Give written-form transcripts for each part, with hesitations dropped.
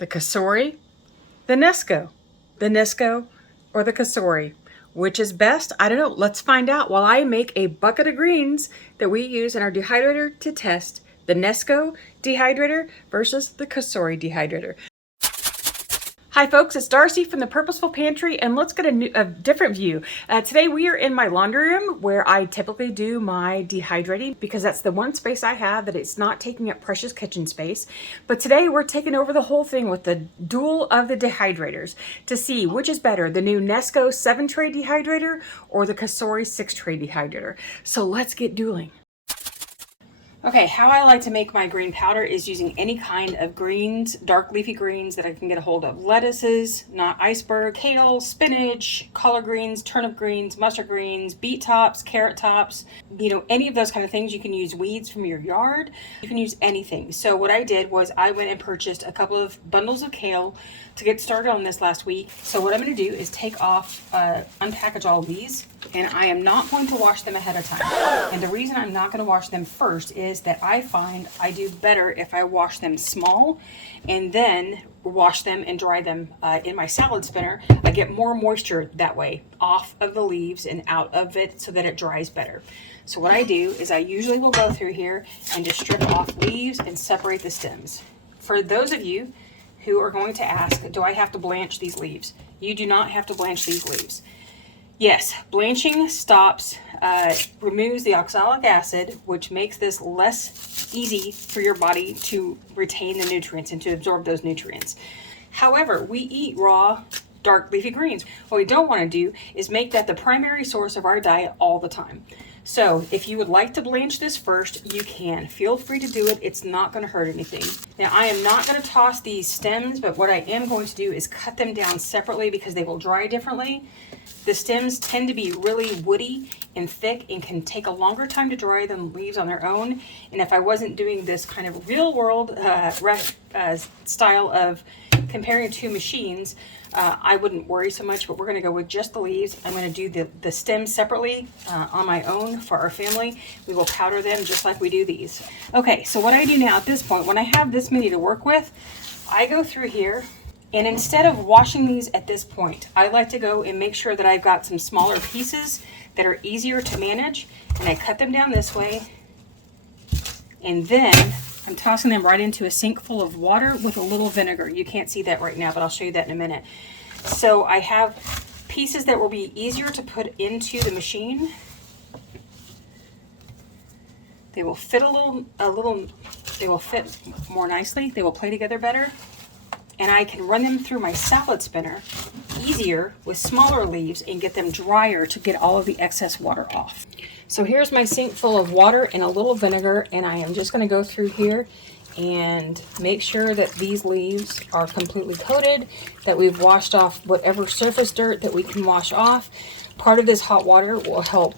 the Cosori, the Nesco, or the Cosori. Which is best? I don't know. Let's find out while I make a bucket of greens that we use in our dehydrator to test the Nesco dehydrator versus the Cosori dehydrator. Hi folks, it's Darcy from the Purposeful Pantry, and let's get a different view. Today we are in my laundry room where I typically do my dehydrating because that's the one space I have that it's not taking up precious kitchen space. But today we're taking over the whole thing with the duel of the dehydrators to see which is better, the new Nesco 7-tray dehydrator or the Cosori 6-tray dehydrator. So let's get dueling. Okay, how I like to make my green powder is using any kind of greens, dark leafy greens that I can get a hold of. Lettuces, not iceberg, kale, spinach, collard greens, turnip greens, mustard greens, beet tops, carrot tops, any of those kind of things. You can use weeds from your yard. You can use anything. So what I did was I went and purchased a couple of bundles of kale to get started on this last week. So what I'm going to do is take off, unpackage all of these, and I am not going to wash them ahead of time. And the reason I'm not going to wash them first is that I find I do better if I wash them small and then wash them and dry them in my salad spinner. I get more moisture that way off of the leaves and out of it so that it dries better. So what I do is I usually will go through here and just strip off leaves and separate the stems. For those of you who are going to ask, do I have to blanch these leaves? You do not have to blanch these leaves. Yes, blanching removes the oxalic acid, which makes this less easy for your body to retain the nutrients and to absorb those nutrients. However, we eat raw, dark leafy greens. What we don't want to do is make that the primary source of our diet all the time. So if you would like to blanch this first, you can. Feel free to do it. It's not going to hurt anything. Now, I am not going to toss these stems, but what I am going to do is cut them down separately because they will dry differently. The stems tend to be really woody and thick and can take a longer time to dry than leaves on their own. And if I wasn't doing this kind of real world style of comparing two machines, I wouldn't worry so much, but we're going to go with just the leaves. I'm going to do the stems separately on my own for our family. We will powder them just like we do these. Okay, so what I do now at this point, when I have this many to work with, I go through here, and instead of washing these at this point, I like to go and make sure that I've got some smaller pieces that are easier to manage, and I cut them down this way, and then I'm tossing them right into a sink full of water with a little vinegar. You can't see that right now, but I'll show you that in a minute. So I have pieces that will be easier to put into the machine. They will fit they will fit more nicely. They will play together better. And I can run them through my salad spinner easier with smaller leaves and get them drier to get all of the excess water off. So here's my sink full of water and a little vinegar, and I am just going to go through here and make sure that these leaves are completely coated, that we've washed off whatever surface dirt that we can wash off. Part of this hot water will help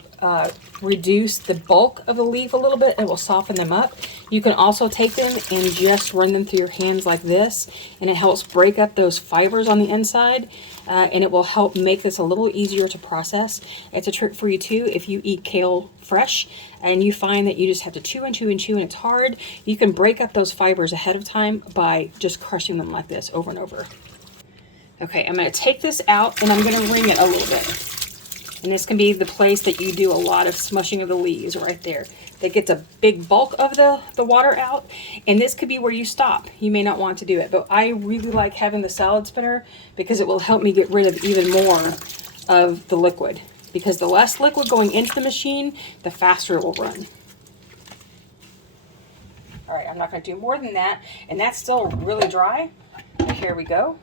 reduce the bulk of the leaf a little bit and will soften them up. You can also take them and just run them through your hands like this, and it helps break up those fibers on the inside, and it will help make this a little easier to process. It's a trick for you too if you eat kale fresh and you find that you just have to chew and chew and chew and it's hard. You can break up those fibers ahead of time by just crushing them like this over and over. Okay, I'm going to take this out and I'm going to wring it a little bit. And this can be the place that you do a lot of smushing of the leaves right there. That gets a big bulk of the water out. And this could be where you stop. You may not want to do it. But I really like having the salad spinner because it will help me get rid of even more of the liquid. Because the less liquid going into the machine, the faster it will run. All right, I'm not going to do more than that. And that's still really dry. Here we go.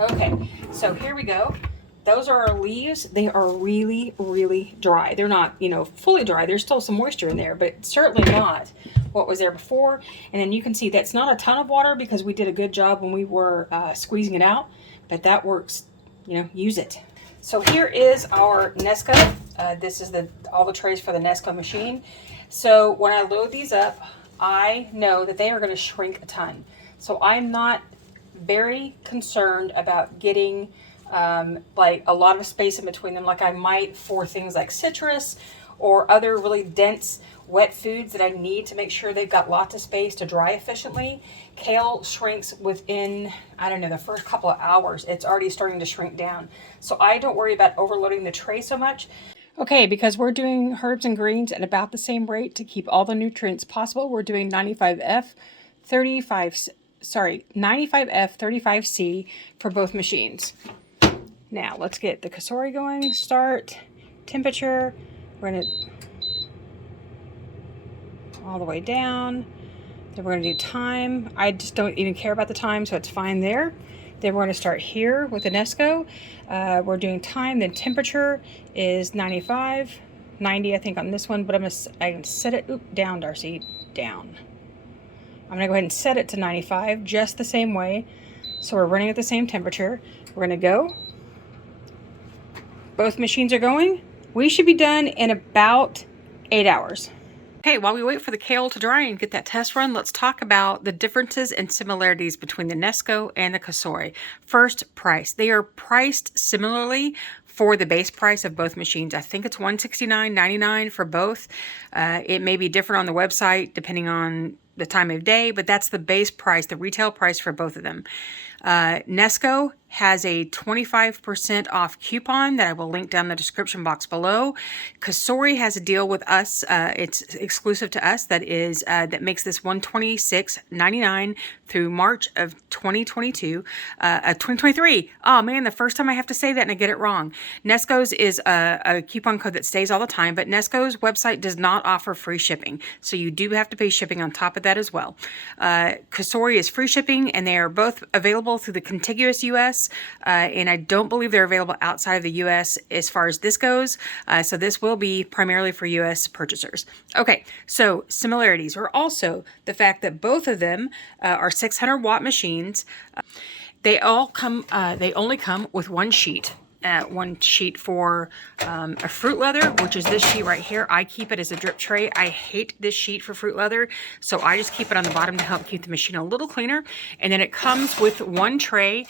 Okay, so here we go. Those are our leaves. They are really, really dry. They're not, fully dry. There's still some moisture in there, but certainly not what was there before. And then you can see that's not a ton of water because we did a good job when we were squeezing it out, but that works, use it. So here is our Nesco. This is all the trays for the Nesco machine. So when I load these up, I know that they are going to shrink a ton. So I'm not very concerned about getting like a lot of space in between them, like I might for things like citrus or other really dense wet foods that I need to make sure they've got lots of space to dry efficiently. Kale shrinks within, I don't know, the first couple of hours. It's already starting to shrink down. So I don't worry about overloading the tray so much. Okay, because we're doing herbs and greens at about the same rate to keep all the nutrients possible, we're doing 95F, 95F, 35C for both machines. Now, let's get the Cosori going. Start, temperature, we're going to all the way down. Then we're going to do time. I just don't even care about the time, so it's fine there. Then we're going to start here with the Nesco. We're doing time, then temperature is 95, 90 I think on this one, but I can set it, down Darcy, down. I'm going to go ahead and set it to 95 just the same way. So we're running at the same temperature. We're going to go. Both machines are going. We should be done in about 8 hours. Okay, while we wait for the kale to dry and get that test run, let's talk about the differences and similarities between the Nesco and the Cosori. First, price. They are priced similarly for the base price of both machines. I think it's $169.99 for both. It may be different on the website depending on the time of day, but that's the base price, the retail price for both of them. Nesco has a 25% off coupon that I will link down in the description box below. Cosori has a deal with us. It's exclusive to us. That makes this $126.99 through March of 2023. Oh man, the first time I have to say that and I get it wrong. Nesco's is a coupon code that stays all the time, but Nesco's website does not offer free shipping. So you do have to pay shipping on top of that as well. Cosori is free shipping and they are both available through the contiguous US. And I don't believe they're available outside of the US as far as this goes. So this will be primarily for US purchasers. Okay, so similarities are also the fact that both of them are 600 watt machines. They only come with one sheet. One sheet for a fruit leather, which is this sheet right here. I keep it as a drip tray. I hate this sheet for fruit leather, so I just keep it on the bottom to help keep the machine a little cleaner. And then it comes with one tray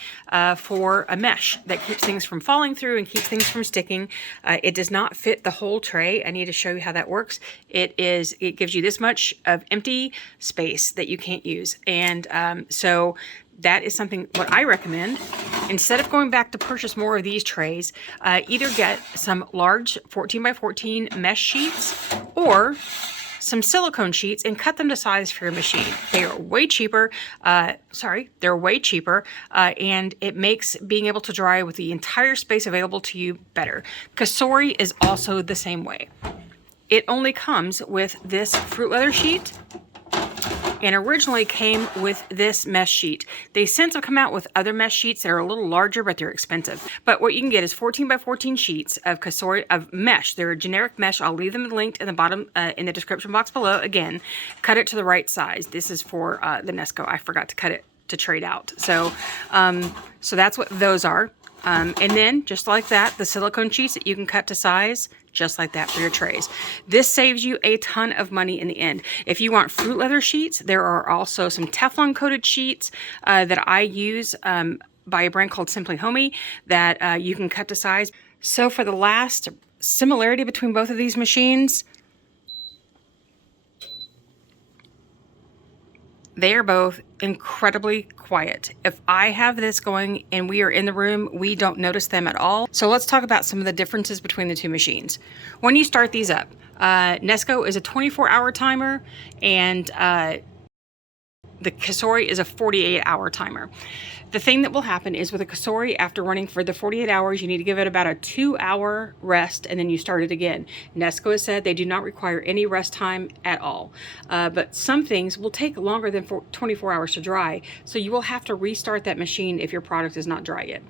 for a mesh that keeps things from falling through and keeps things from sticking. It does not fit the whole tray. I need to show you how that works. It gives you this much of empty space that you can't use. And so that is something what I recommend. Instead of going back to purchase more of these trays, either get some large 14 by 14 mesh sheets or some silicone sheets and cut them to size for your machine. They are way cheaper. They're way cheaper, and it makes being able to dry with the entire space available to you better. Cosori is also the same way. It only comes with this fruit leather sheet and originally came with this mesh sheet. They since have come out with other mesh sheets that are a little larger, but they're expensive. But what you can get is 14 by 14 sheets of Cosori, of mesh. They're a generic mesh. I'll leave them linked in the bottom, in the description box below. Again, cut it to the right size. This is for the Nesco. I forgot to cut it to trade out. So, so that's what those are. And then, just like that, the silicone sheets that you can cut to size, just like that for your trays. This saves you a ton of money in the end. If you want fruit leather sheets, there are also some Teflon coated sheets that I use by a brand called Simply Homey that you can cut to size. So for the last similarity between both of these machines, they are both incredibly quiet. If I have this going and we are in the room, we don't notice them at all. So let's talk about some of the differences between the two machines. When you start these up, Nesco is a 24-hour timer and the Cosori is a 48-hour timer. The thing that will happen is with a Cosori, after running for the 48 hours, you need to give it about a 2-hour rest and then you start it again. Nesco has said they do not require any rest time at all. But some things will take longer than 24 hours to dry, so you will have to restart that machine if your product is not dry yet.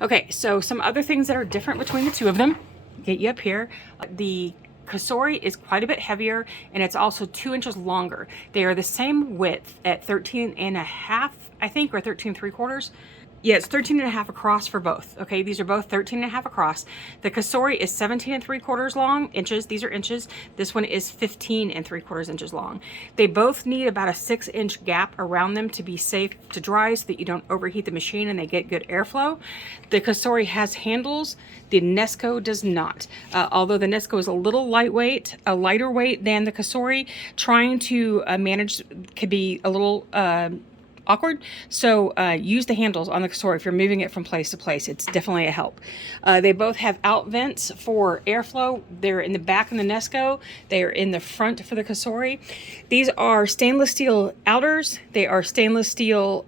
Okay, so some other things that are different between the two of them. Get you up here. The Cosori is quite a bit heavier and it's also 2 inches longer. They are the same width at 13 and a half, I think, or 13 3/4. Yeah, it's 13.5 across for both. Okay, these are both 13.5 across. The Cosori is 17.75 long inches. These are inches. This one is 15.75 inches long. They both need about a 6-inch gap around them to be safe to dry so that you don't overheat the machine and they get good airflow. The Cosori has handles. The Nesco does not. Although the Nesco is a little lightweight, a lighter weight than the Cosori, trying to manage could be a little awkward. So use the handles on the Cosori if you're moving it from place to place. It's definitely a help. They both have out vents for airflow. They're in the back in the Nesco. They are in the front for the Cosori. These are stainless steel outers. They are stainless steel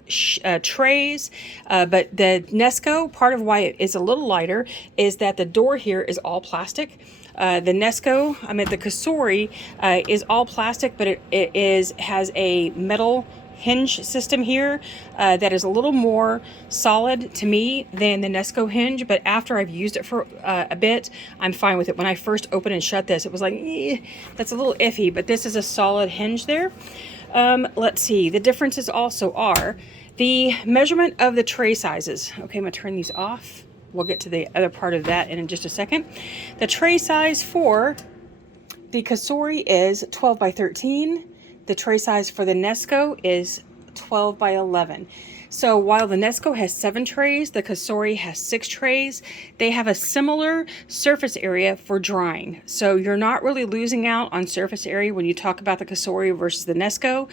trays. But the Nesco, part of why it is a little lighter is that the door here is all plastic. The Nesco, the Cosori is all plastic, but it has a metal hinge system here that is a little more solid to me than the Nesco hinge, but after I've used it for a bit, I'm fine with it. When I first opened and shut this, it was like, that's a little iffy, but this is a solid hinge there. Let's see, the differences also are the measurement of the tray sizes. Okay, I'm gonna turn these off. We'll get to the other part of that in just a second. The tray size for the Cosori is 12 by 13. The tray size for the Nesco is 12 by 11. So while the Nesco has 7 trays, the Cosori has 6 trays. They have a similar surface area for drying. So you're not really losing out on surface area when you talk about the Cosori versus the Nesco.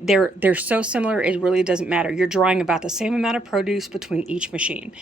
They're so similar, it really doesn't matter. You're drying about the same amount of produce between each machine.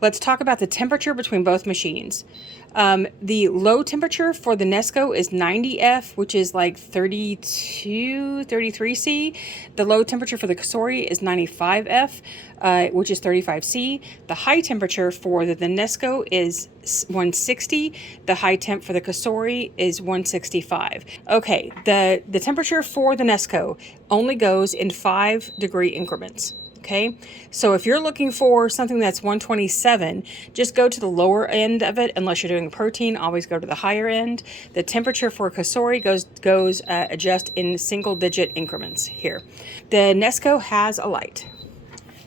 Let's talk about the temperature between both machines. The low temperature for the Nesco is 90F, which is like 32, 33C. The low temperature for the Cosori is 95F, which is 35C. The high temperature for the Nesco is 160. The high temp for the Cosori is 165. Okay, the temperature for the Nesco only goes in 5-degree increments. Okay, so if you're looking for something that's 127, just go to the lower end of it. Unless you're doing protein, always go to the higher end. The temperature for Cosori goes adjust in single-digit increments here. The Nesco has a light,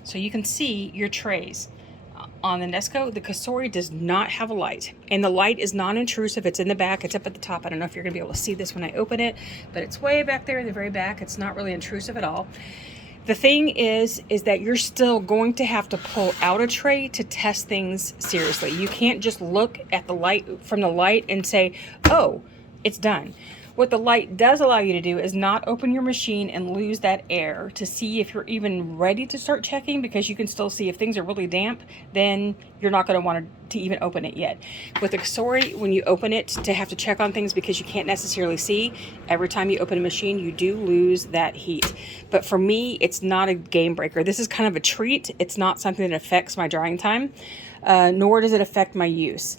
so you can see your trays. On the Nesco, the Cosori does not have a light, and the light is non-intrusive. It's in the back. It's up at the top. I don't know if you're going to be able to see this when I open it, but it's way back there in the very back. It's not really intrusive at all. The thing is that you're still going to have to pull out a tray to test things seriously. You can't just look at the light from the light and say, oh, it's done. What the light does allow you to do is not open your machine and lose that air to see if you're even ready to start checking, because you can still see if things are really damp, then you're not going to want to even open it yet. With the Cosori, when you open it to have to check on things because you can't necessarily see, every time you open a machine, you do lose that heat. But for me, it's not a game breaker. This is kind of a treat. It's not something that affects my drying time, nor does it affect my use.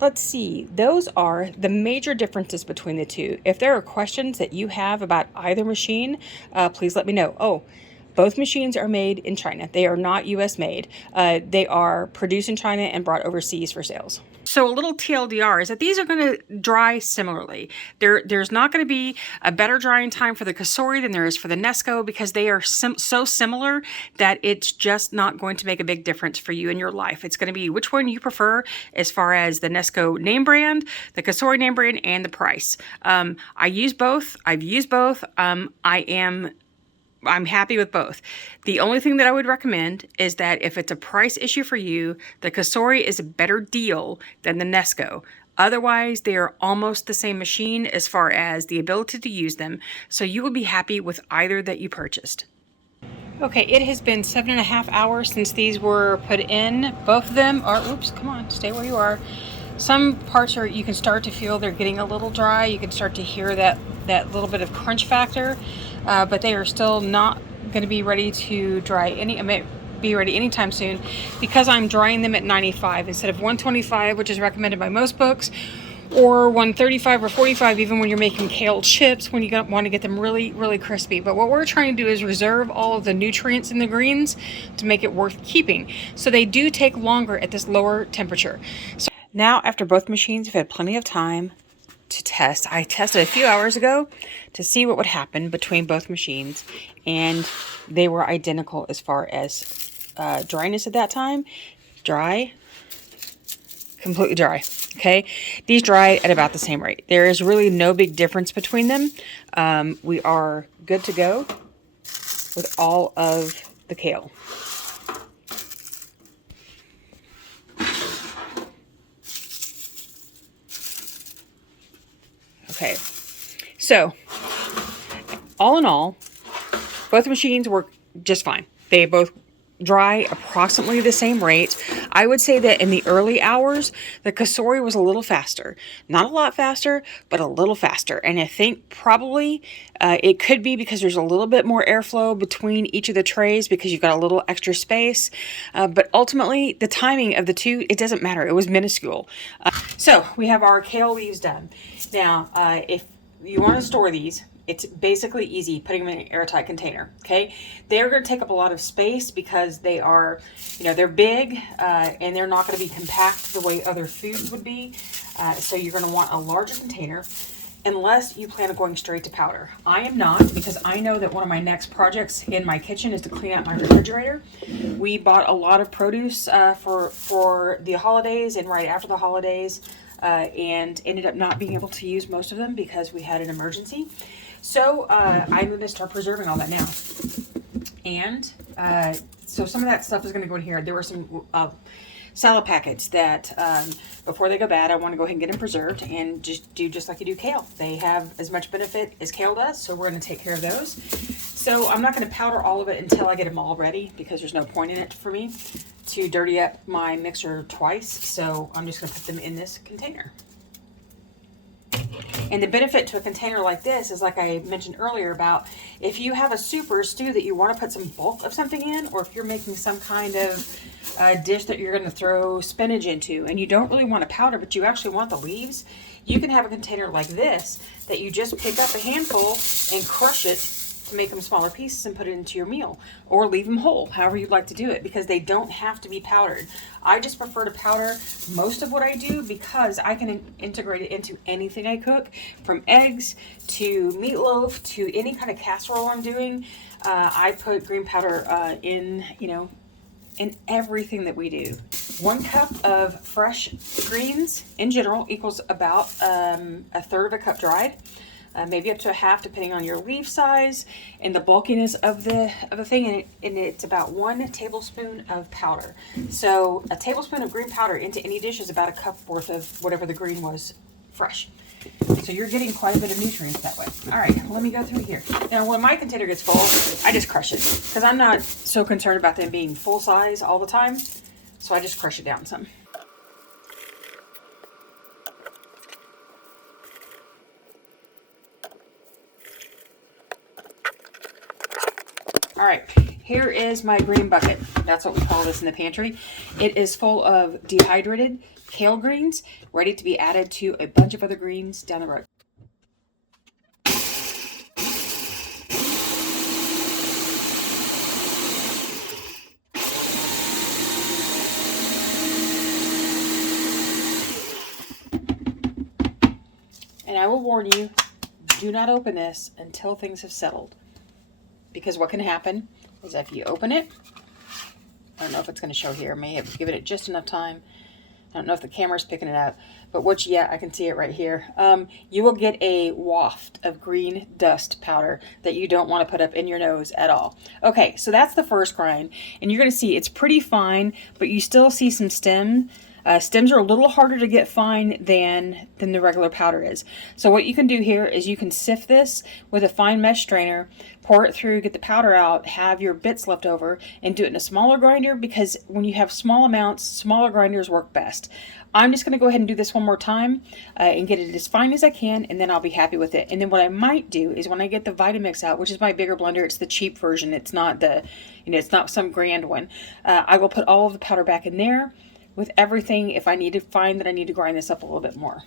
Let's see, those are the major differences between the two. If there are questions that you have about either machine, please let me know. Oh, both machines are made in China. They are not US made. They are produced in China and brought overseas for sales. So a little TLDR is that these are going to dry similarly. There's not going to be a better drying time for the Cosori than there is for the Nesco, because they are so similar that it's just not going to make a big difference for you in your life. It's going to be which one you prefer as far as the Nesco name brand, the Cosori name brand, and the price. I use both. I've used both. I'm happy with both. The only thing that I would recommend is that if it's a price issue for you, the Cosori is a better deal than the Nesco. Otherwise, they are almost the same machine as far as the ability to use them, so you will be happy with either that you purchased. Okay, it has been 7.5 hours since these were put in. Both of them are, oops, come on, stay where you are. Some parts are, you can start to feel they're getting a little dry. You can start to hear that little bit of crunch factor. But they are still not going to be ready to dry anytime soon, because I'm drying them at 95 instead of 125, which is recommended by most books, or 135 or 45 even when you're making kale chips, when you want to get them really, really crispy. But what we're trying to do is reserve all of the nutrients in the greens to make it worth keeping. So they do take longer at this lower temperature. So now, after both machines have had plenty of time to test, I tested a few hours ago to see what would happen between both machines, and they were identical as far as dryness at that time. Dry, completely dry. Okay, these dry at about the same rate. There is really no big difference between them. We are good to go with all of the kale. Okay, so all in all, both machines work just fine. They both dry approximately the same rate. I would say that in the early hours, the Cosori was a little faster. Not a lot faster, but a little faster. And I think probably it could be because there's a little bit more airflow between each of the trays because you've got a little extra space. But ultimately, the timing of the two, it doesn't matter. It was minuscule. So we have our kale leaves done. Now, if you want to store these, it's basically easy putting them in an airtight container. Okay, they're going to take up a lot of space because they are, they're big and they're not going to be compact the way other foods would be. So you're going to want a larger container unless you plan on going straight to powder. I am not, because I know that one of my next projects in my kitchen is to clean out my refrigerator. We bought a lot of produce for the holidays and right after the holidays and ended up not being able to use most of them because we had an emergency. So I'm going to start preserving all that now. And so some of that stuff is going to go in here. There were some salad packets that before they go bad, I want to go ahead and get them preserved and just like you do kale. They have as much benefit as kale does, so we're going to take care of those. So I'm not going to powder all of it until I get them all ready because there's no point in it for me to dirty up my mixer twice. So I'm just going to put them in this container. And the benefit to a container like this is, like I mentioned earlier, about if you have a soup or a stew that you want to put some bulk of something in, or if you're making some kind of dish that you're going to throw spinach into and you don't really want to powder, but you actually want the leaves, you can have a container like this that you just pick up a handful and crush it to make them smaller pieces and put it into your meal, or leave them whole, however you'd like to do it, because they don't have to be powdered. I just prefer to powder most of what I do because I can integrate it into anything I cook, from eggs to meatloaf to any kind of casserole I'm doing. I put green powder in everything that we do. 1 cup of fresh greens in general equals about a third of a cup dried. Maybe up to a half, depending on your leaf size and the bulkiness of the thing. And it's about 1 tablespoon of powder. So a tablespoon of green powder into any dish is about a cup worth of whatever the green was fresh. So you're getting quite a bit of nutrients that way. All right, let me go through here. Now, when my container gets full, I just crush it because I'm not so concerned about them being full size all the time. So I just crush it down some. All right, here is my green bucket. That's what we call this in the pantry. It is full of dehydrated kale greens, ready to be added to a bunch of other greens down the road. And I will warn you, do not open this until things have settled. Because what can happen is if you open it, I don't know if it's going to show here. I may have given it just enough time. I don't know if the camera's picking it up, but I can see it right here. You will get a waft of green dust powder that you don't want to put up in your nose at all. Okay, so that's the first grind, and you're going to see it's pretty fine, but you still see some stem. Stems are a little harder to get fine than the regular powder is. So what you can do here is you can sift this with a fine mesh strainer, pour it through, get the powder out, have your bits left over, and do it in a smaller grinder, because when you have small amounts, smaller grinders work best. I'm just going to go ahead and do this one more time and get it as fine as I can, and then I'll be happy with it. And then what I might do is when I get the Vitamix out, which is my bigger blender, it's the cheap version, it's not it's not some grand one, I will put all of the powder back in there with everything if I need to find that I need to grind this up a little bit more.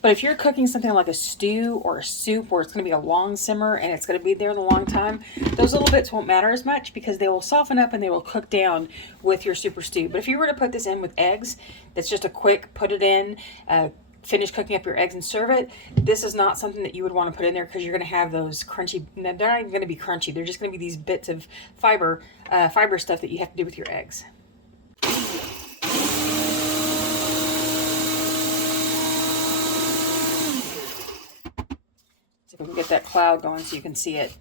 But if you're cooking something like a stew or a soup where it's going to be a long simmer and it's going to be there a long time, those little bits won't matter as much because they will soften up and they will cook down with your soup or stew. But if you were to put this in with eggs, that's just a quick put it in, finish cooking up your eggs and serve it, this is not something that you would want to put in there because you're going to have those crunchy, they're not even going to be crunchy, they're just going to be these bits of fiber stuff that you have to do with your eggs. So if we can get that cloud going so you can see it.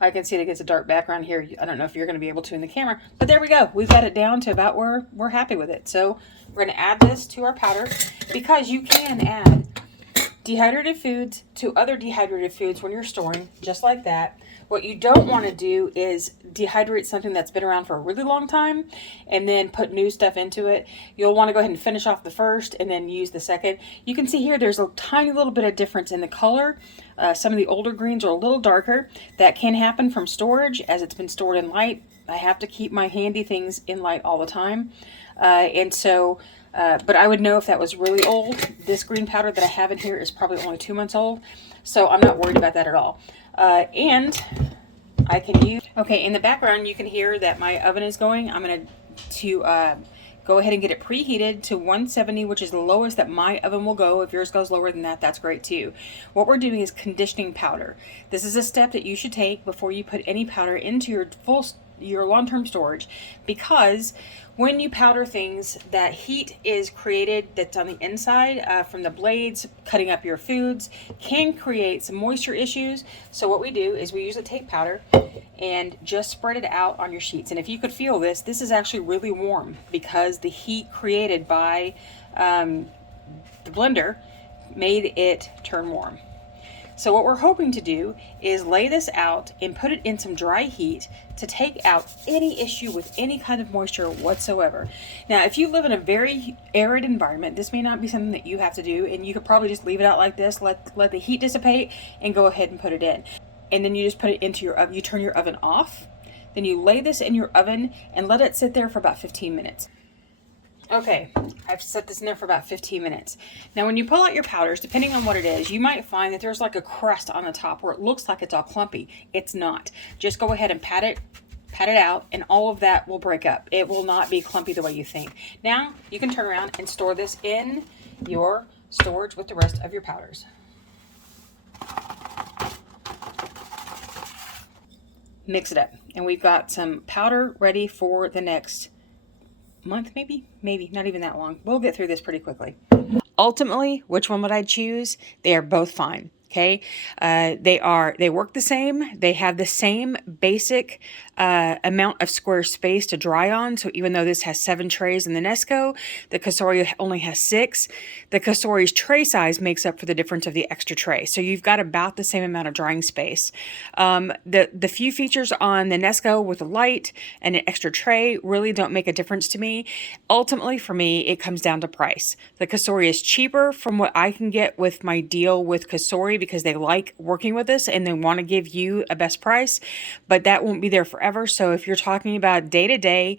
I can see it against a dark background here. I don't know if you're going to be able to in the camera, but there we go. We've got it down to about where we're happy with it. So we're going to add this to our powder because you can add dehydrated foods to other dehydrated foods when you're storing, just like that. What you don't want to do is dehydrate something that's been around for a really long time and then put new stuff into it. You'll want to go ahead and finish off the first and then use the second. You can see here there's a tiny little bit of difference in the color. Some of the older greens are a little darker. That can happen from storage as it's been stored in light. I have to keep my handy things in light all the time. But I would know if that was really old. This green powder that I have in here is probably only 2 months old, so I'm not worried about that at all. And I can use, okay, in the background you can hear that my oven is going. I'm going to go ahead and get it preheated to 170, which is the lowest that my oven will go. If yours goes lower than that, that's great too. What we're doing is conditioning powder. This is a step that you should take before you put any powder into your long-term storage, because when you powder things, that heat is created that's on the inside from the blades cutting up your foods can create some moisture issues. So what we do is we usually take powder and just spread it out on your sheets. And if you could feel this, this is actually really warm because the heat created by the blender made it turn warm. So what we're hoping to do is lay this out and put it in some dry heat to take out any issue with any kind of moisture whatsoever. Now, if you live in a very arid environment, this may not be something that you have to do, and you could probably just leave it out like this, let the heat dissipate, and go ahead and put it in. And then you just put it into your oven. You turn your oven off, then you lay this in your oven and let it sit there for about 15 minutes. Okay, I've set this in there for about 15 minutes. Now when you pull out your powders, depending on what it is, you might find that there's like a crust on the top where it looks like it's all clumpy. It's not. Just go ahead and pat it out, and all of that will break up. It will not be clumpy the way you think. Now you can turn around and store this in your storage with the rest of your powders. Mix it up, and we've got some powder ready for the next month, maybe not even that long. We'll get through this pretty quickly. Ultimately, which one would I choose? They are both fine. Okay, they work the same. They have the same basic amount of square space to dry on. So even though this has 7 trays in the Nesco, the Cosori only has 6. The Cosori's tray size makes up for the difference of the extra tray. So you've got about the same amount of drying space. The few features on the Nesco with a light and an extra tray really don't make a difference to me. Ultimately, for me, it comes down to price. The Cosori is cheaper from what I can get with my deal with Cosori, because they like working with us and they want to give you a best price, but that won't be there forever. So if you're talking about day to day,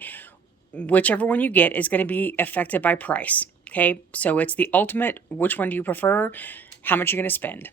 whichever one you get is going to be affected by price. Okay, so it's the ultimate, which one do you prefer? How much you're going to spend.